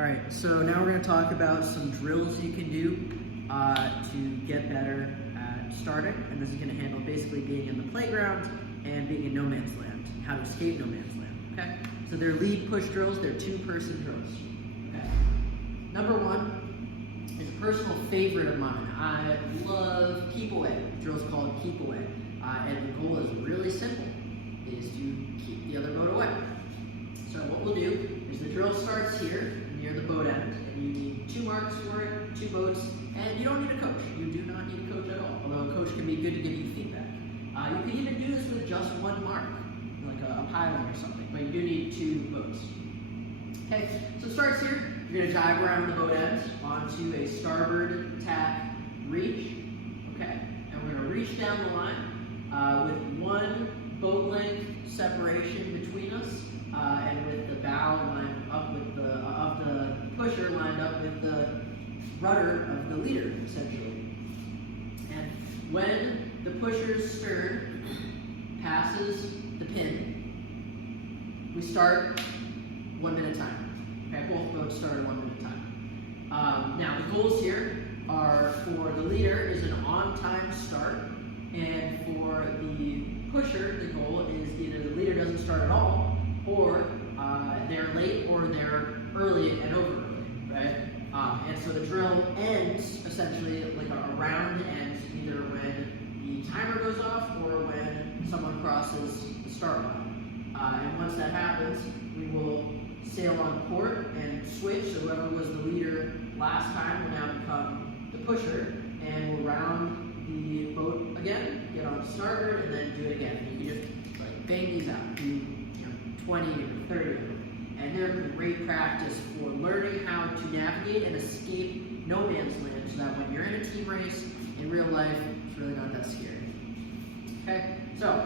All right, so now we're going to talk about some drills you can do to get better at starting, and this is going to handle basically being in the playground and being in no man's land, how to escape no man's land, okay? So they're lead push drills, they're two-person drills, okay? Number one is a personal favorite of mine. I love keep away. The drill's called keep away, and the goal is really simple, is to keep the other boat away. So what we'll do is the drill starts here near the boat end, and you need 2 marks for it, 2 boats, and you don't need a coach. You do not need a coach at all, although a coach can be good to give you feedback. You can even do this with just 1 mark, like a piling or something, but you do need 2 boats. Okay, so it starts here. You're going to dive around the boat end onto a starboard tack reach, okay? And we're going to reach down the line with 1 boat length separation between us, and with the bow lined up with the pusher lined up with the rudder of the leader, essentially. And when the pusher's stern passes the pin, we start 1 minute time. Okay, both boats start at 1 minute time. Now the goals here are for the leader is an on-time start, and for the pusher, the goal is either the leader doesn't start at all, or they're late, or they're early and over early, right? And so the drill ends essentially like a round ends either when the timer goes off or when someone crosses the start line. And once that happens, we will sail on port and switch. So whoever was the leader last time will now become the pusher, and we'll round the boat again, get on starboard, and then do it again. You can just like bang these out. Do 20 or 30 of them. And they're great practice for learning how to navigate and escape no man's land, so that when you're in a team race in real life, it's really not that scary. Okay, so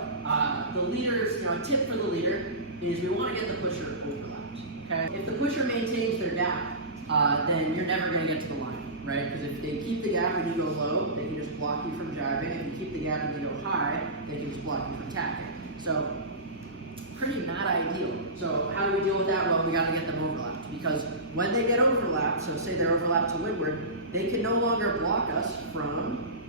the leader's, a tip for the leader is we want to get the pusher overlapped. Okay, if the pusher maintains their gap, then you're never going to get to the line, right? Because if they keep the gap and you go low, they can just block you from driving. If you keep the gap and you go high, they can just block you from tacking. So pretty not ideal. So how do we deal with that? Well, we got to get them overlapped, because when they get overlapped, so say they're overlapped to windward, they can no longer block us from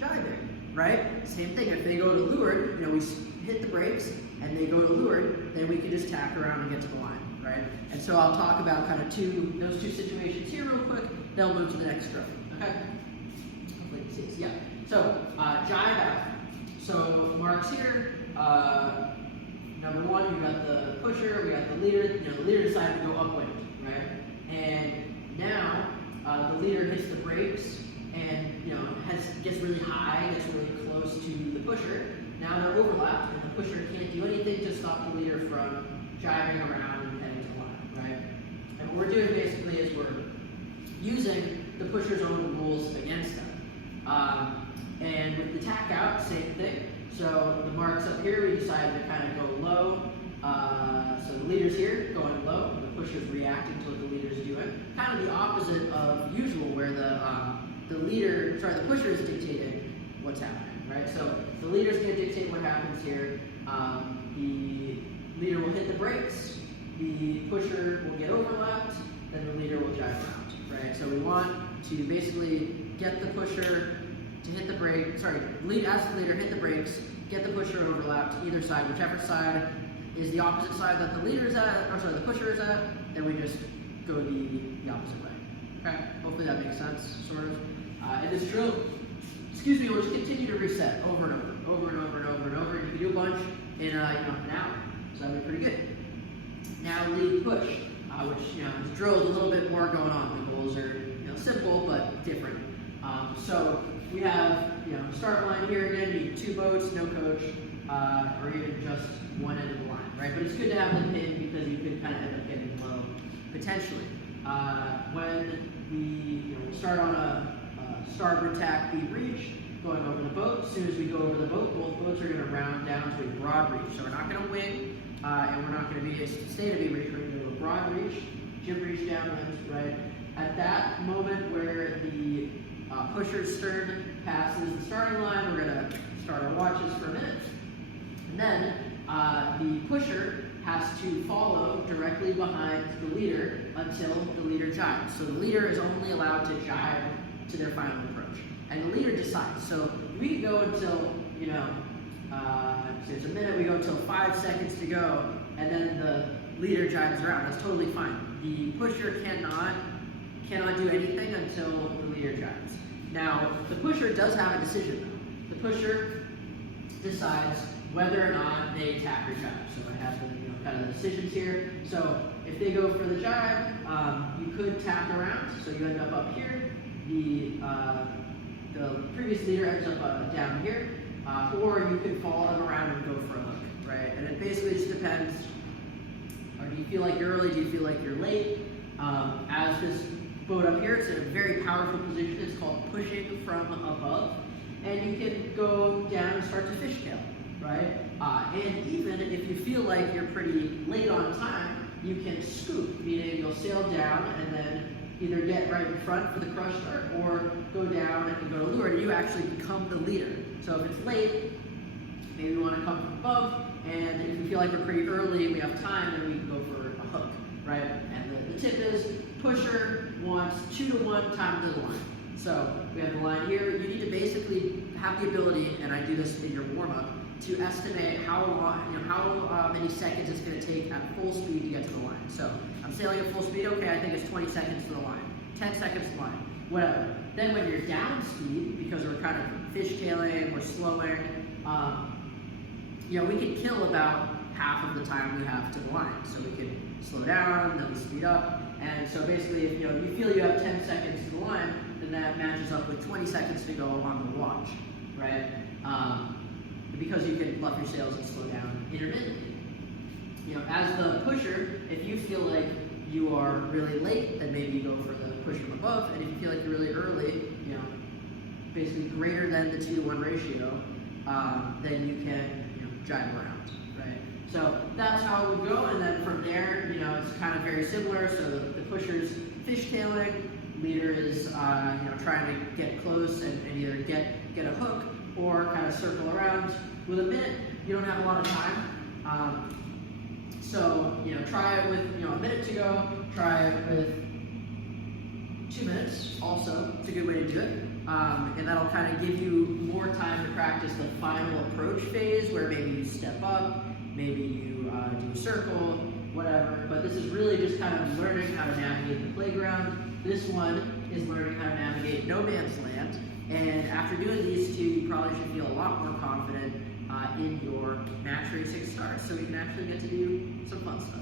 jibing, right? Same thing, if they go to leeward, we hit the brakes and they go to leeward, then we can just tack around and get to the line, right? And so I'll talk about kind of those two situations here real quick, then we'll move to the next drill, okay? Hopefully you can see this, yeah. So, jibe out. So, marks here, number 1, we got the pusher, we got the leader. The leader decided to go upwind, right? And now the leader hits the brakes and gets really high, gets really close to the pusher. Now they're overlapped, and the pusher can't do anything to stop the leader from driving around and heading to the line, right? And what we're doing basically is we're using the pusher's own rules against them. And with the tack out, same thing. So the marks up here, we decided to kind of go low. So the leader's here, going low. The pusher's reacting to what the leader's doing. Kind of the opposite of usual, where the pusher is dictating what's happening, right? So the leader's going to dictate what happens here. The leader will hit the brakes. The pusher will get overlapped. Then the leader will drive around, right? So we want to basically get the pusher to hit the brake, ask the leader, hit the brakes, get the pusher overlapped to either side, whichever side is the opposite side that the the pusher is at, then we just go the opposite way. Okay, hopefully that makes sense, sort of. And this drill, we'll just continue to reset over and over and over. You can do a bunch in an hour, so that'd be pretty good. Now lead push, which this drill is a little bit more going on. The goals are simple but different. So we have, start line here again, you need 2 boats, no coach, or even just one end of the line, right? But it's good to have the pin, because you could kind of end up getting low, potentially. When we start on a starboard tack beat reach, going over the boat, as soon as we go over the boat, both boats are going to round down to a broad reach. So we're not going to wing, and we're not going to be a state of beat reach, we're going to do a broad reach, jib reach downwind, right? At that moment where the pusher's stern passes the starting line, we're going to start our watches for a minute. And then the pusher has to follow directly behind the leader until the leader jives. So the leader is only allowed to jive to their final approach. And the leader decides. So we go until, so it's a minute, we go until 5 seconds to go, and then the leader jives around. That's totally fine. The pusher cannot do anything until the leader jives. Now, the pusher does have a decision though. The pusher decides whether or not they tap or jive. So I have the kind of the decisions here. So if they go for the jive, you could tap around, so you end up here. The previous leader ends up down here, or you could follow them around and go for a hook, right? And it basically just depends. Or do you feel like you're early? Do you feel like you're late? As this boat up here, it's in a very powerful position. It's called pushing from above, and you can go down and start to fishtail, right? And even if you feel like you're pretty late on time, you can scoop, meaning you'll sail down and then either get right in front for the crush start or go down and go to lure, and you actually become the leader. So if it's late, maybe you want to come from above, and if you feel like we're pretty early and we have time, then we can go for a hook, right? And the tip is, pusher wants 2-to-1 time to the line. So we have the line here. You need to basically have the ability, and I do this in your warm-up, to estimate how long, how many seconds it's going to take at full speed to get to the line. So I'm sailing at full speed. Okay, I think it's 20 seconds to the line, 10 seconds to the line, whatever. Then when you're down speed, because we're kind of fishtailing, we're slowing, we can kill about half of the time we have to the line. So we can slow down, then we speed up. And so basically, if you feel you have 10 seconds to the line, then that matches up with 20 seconds to go on the watch, right? Because you can fluff your sails and slow down intermittently. As the pusher, if you feel like you are really late, then maybe you go for the push from above. And if you feel like you're really early, basically greater than the 2-to-1 ratio, then you can jive around, right? So that's how it would go, and then from there, it's kind of very similar. So the pusher's fishtailing, leader is trying to get close and either get a hook or kind of circle around. With a minute, you don't have a lot of time. So try it with a minute to go. Try it with 2 minutes. Also, it's a good way to do it. And that'll kind of give you more time to practice the final approach phase, where maybe you step up, maybe you do a circle, whatever. But this is really just kind of learning how to navigate the playground. This one is learning how to navigate no man's land. And after doing these two, you probably should feel a lot more confident in your match racing starts, so we can actually get to do some fun stuff.